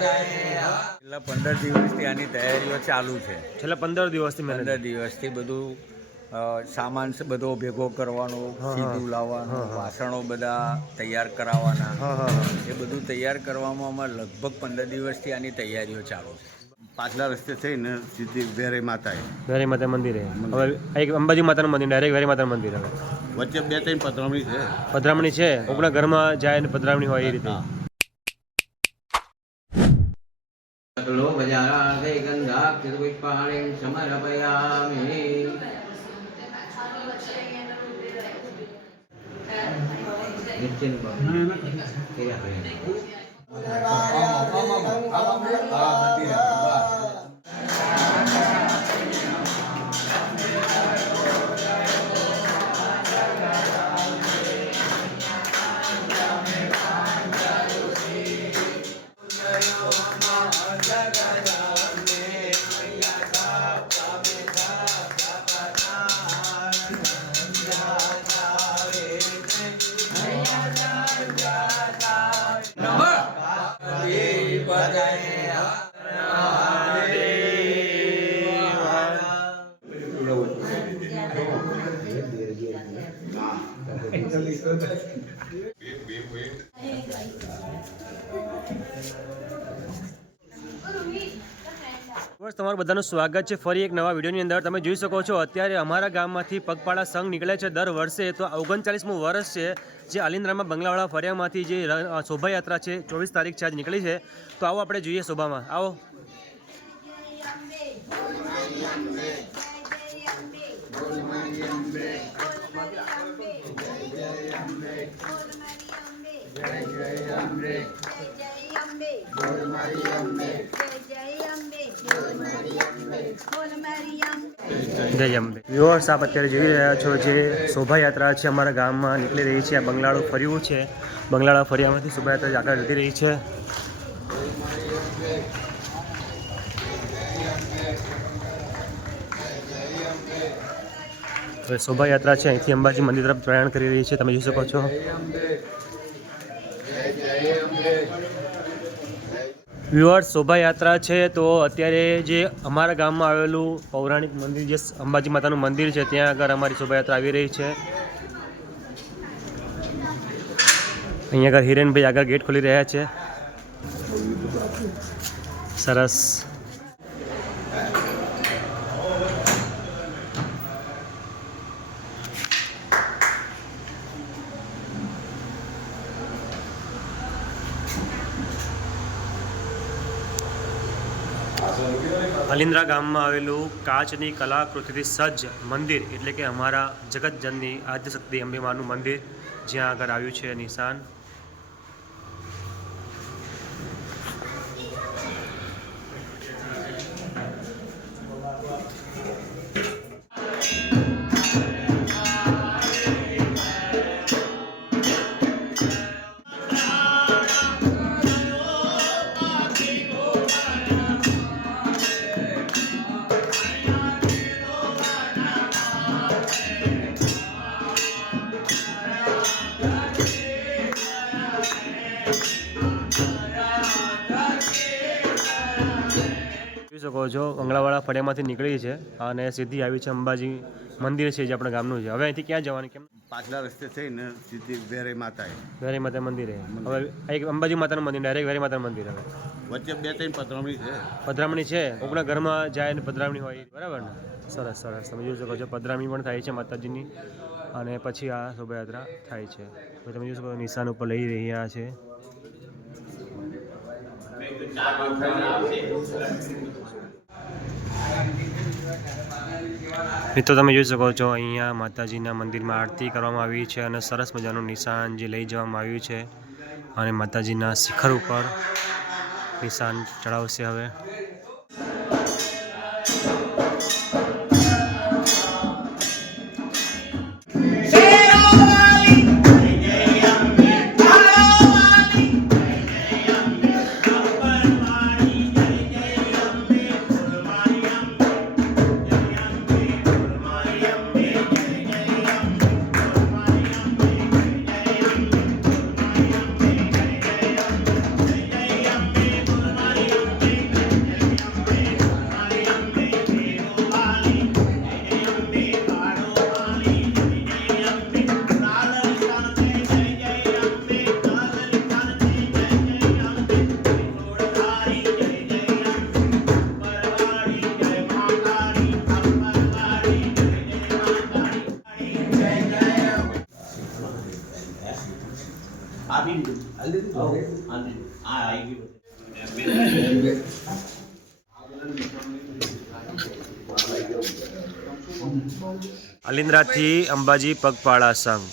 છેલ્લા પંદર દિવસથી આની તૈયારીઓ ચાલુ છે. છેલ્લા પંદર દિવસથી પંદર દિવસથી બધું સામાન બધો ભેગો કરવાનો સીધું લાવવાનું. વાસણો બધા તૈયાર કરાવવાના. હા હા હા. એ બધું તૈયાર કરવામાં અમારે લગભગ પંદર દિવસથી આની તૈયારીઓ ચાલુ છે. પાછલા રસ્તે થઈને સીધી વેરે માતા વેરે માતા મંદિર. હવે એક અંબાજી માતાનું મંદિર ડાયરેક્ટ વેરે માતાનું મંદિર હવે. વચ્ચે બે ત્રણ પધરામણી છે. પધરામણી છે. કોકના ઘરમાં જાય ને પધરામણી હોય એ રીતે. लोकजाते गन्धाक्षपुष्पाणिं समर्पयामि निश्चिन्त 大概 करें। તમારું બધાનું સ્વાગત છે. ફરી એક નવા વિડીયોની અંદર તમે જોઈ શકો છો, અત્યારે અમારા ગામમાંથી પગપાળા સંઘ નીકળે છે દર વર્ષે. તો ઓગણચાલીસમું વર્ષ છે જે આલિન્દ્રામાં બંગલાવાળા ફરિયામાંથી જે શોભાયાત્રા છે, ચોવીસ તારીખ છે, આજ નીકળી છે. તો આવો આપણે જોઈએ શોભામાં. આવો. જય અંબે. વ્યુઅર્સ આપ અત્યારે જોઈ રહ્યા છો જે શોભાયાત્રા છે અમારા ગામમાં નીકળી રહી છે. આ બંગલાળું ફર્યું છે. બંગલાળા ફરિયામાંથી શોભાયાત્રા આગળ વધી રહી છે. હવે શોભાયાત્રા છે. અહીંથી અંબાજી મંદિર તરફ પ્રયાણ કરી રહી છે. તમે જોઈ શકો છો. વ્યુઅર્સ શોભાયાત્રા છે, તો અત્યારે જે અમારા ગામમાં આવેલું પૌરાણિક મંદિર, જે અંબાજી માતાનું મંદિર છે, ત્યાં આગળ અમારી શોભાયાત્રા આવી રહી છે. અહીંયા આગળ હિરેનભાઈ આગળ ગેટ ખોલી રહ્યા છે. સરસ. અલિન્દ્રા ગામમાં આવેલું કાચની કલાકૃતિથી સજ્જ મંદિર એટલે કે અમારા જગતજનની આદ્યશક્તિ અંબેમાનું મંદિર જ્યાં આગળ આવ્યું છે નિશાન. શકો છો. અંગળાવાળા ફળિયામાંથી નીકળી છે અને સીધી આવી છે અંબાજી મંદિર છે જે આપણા ગામનું છે. હવે અહીંથી ક્યાં જવાનું કેમ? પાછલા રસ્તે થઈને સીધી વેરાઈ માતા વેરાઈ માતા મંદિરે. હવે એક અંબાજી માતાનું મંદિર ડાયરેક્ટ વેરાઈ માતાનું મંદિર હવે. વચ્ચે બે ત્રણ પધરામણી છે. પધરામણી છે. કોકના ઘરમાં જાય ને પધરામણી હોય બરાબર ને? સરસ સરસ. તમે જોઈ શકો છો પધરામણી પણ થાય છે માતાજીની. અને પછી આ શોભાયાત્રા થાય છે. તો તમે જોઈ શકો છો નિશાન ઉપર લઈ રહ્યા છે. મિત્રો, તમે જોઈ શકો છો, અહીંયા માતાજીના મંદિરમાં આરતી કરવામાં આવી છે અને સરસ મજાનું નિશાન જે લઈ જવામાં આવ્યું છે. અને માતાજીના શિખર ઉપર નિશાન ચડાવશે હવે. અલિન્દ્રાથી અંબાજી પગપાળા સંઘ.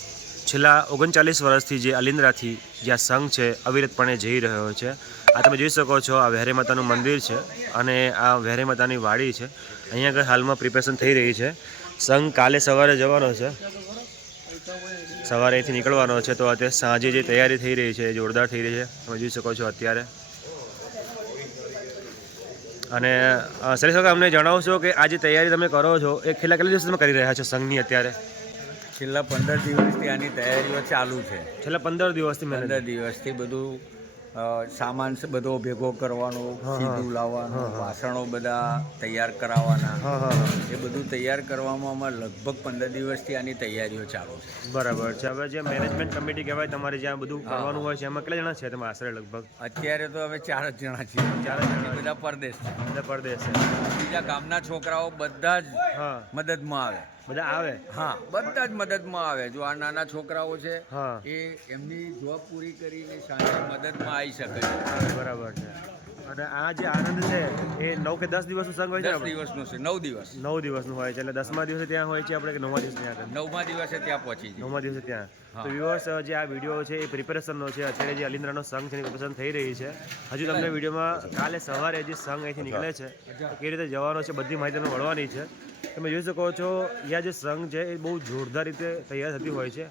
છેલ્લા ઓગણચાલીસ વર્ષથી જે અલિન્દ્રાથી જ્યાં સંઘ છે અવિરતપણે જઈ રહ્યો છે. આ તમે જોઈ શકો છો આ વહેરે માતાનું મંદિર છે અને આ વેરે માતાની વાડી છે. અહીંયા આગળ હાલમાં પ્રિપેરેશન થઈ રહી છે. સંઘ કાલે સવારે જવાનો છે. સવારે અહીંથી નીકળવાનો છે તો અત્યારે સાંજે જે તૈયારી થઈ રહી છે જોરદાર થઈ રહી છે. તમે જોઈ શકો છો અત્યારે. અને સરેશ કાકા અમને જણાવશો કે આ જે તૈયારી તમે કરો છો એ છેલ્લા કેટલા દિવસ તમે કરી રહ્યા છો સંઘની અત્યારે? છેલ્લા પંદર દિવસથી આની તૈયારીઓ ચાલુ છે. છેલ્લા પંદર દિવસથી પંદર દિવસથી બધું સામાન બધો ભેગો કરવાનો સીધું લાવવાનું વાસણો બધા તૈયાર કરાવવાના. એ બધું તૈયાર કરવામાં અમારે લગભગ પંદર દિવસથી આની તૈયારીઓ ચાલુ છે. બરાબર છે. હવે જે મેનેજમેન્ટ કમિટી કહેવાય તમારે જ્યાં બધું કરવાનું હોય છે એમાં કેટલા જણા છે તમે આશરે લગભગ? અત્યારે તો હવે ચાર જ જણા છીએ. ચાર જ જણા. બધા પરદેશ છે. બધા પરદેશ છે. બીજા ગામના છોકરાઓ બધા જ મદદમાં આવે. બધા આવે? હા બધા જ મદદમાં આવે. જો આ નાના છોકરાઓ છે એ એમની જોબ પૂરી કરીને સાંજે મદદમાં આવી શકે છે. બરાબર છે. અને આ જે આનંદ છે એ નવ કે દસ દિવસનું સંઘ હોય છે? દિવસનું છે નવ દિવસ. નવ દિવસનું હોય છે એટલે દસમા દિવસે ત્યાં હોય છે આપણે કે નવમા દિવસે ત્યાં આગળ? નવમા દિવસે ત્યાં પહોંચી નવમા દિવસે ત્યાં. તો વ્યુઅર્સ જે આ વીડિયો છે એ પ્રિપેરેશનનો છે. અત્યારે જે અલિન્દ્રાનો સંઘ છે એની પ્રિપેરેશન થઈ રહી છે. હજુ તમને વિડીયોમાં કાલે સવારે જે સંઘ અહીંથી નીકળે છે કેવી રીતે જવાનો છે બધી માહિતી તમને મળવાની છે. તમે જોઈ શકો છો અહીંયા જે સંઘ છે એ બહુ જોરદાર રીતે તૈયાર થતી હોય છે.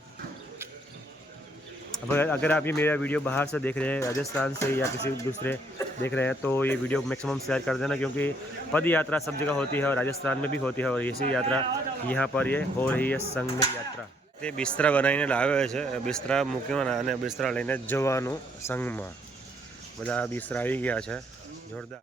अब अगर अगर आप ये मेरा वीडियो बाहर से देख रहे हैं राजस्थान से या किसी दूसरे देख रहे हैं तो ये वीडियो मैक्सिमम शेयर कर देना क्योंकि पद यात्रा सब जगह होती है और राजस्थान में भी होती है और ऐसी यात्रा यहाँ पर ये हो रही है संघ में यात्रा તે બિસ્તરા બનાવીને લાવે છે બિસ્તરા મૂકવાના અને બિસ્તરા લઈને જવાનું સંઘમાં બધા બિસ્તરા આવી ગયા છે જોરદાર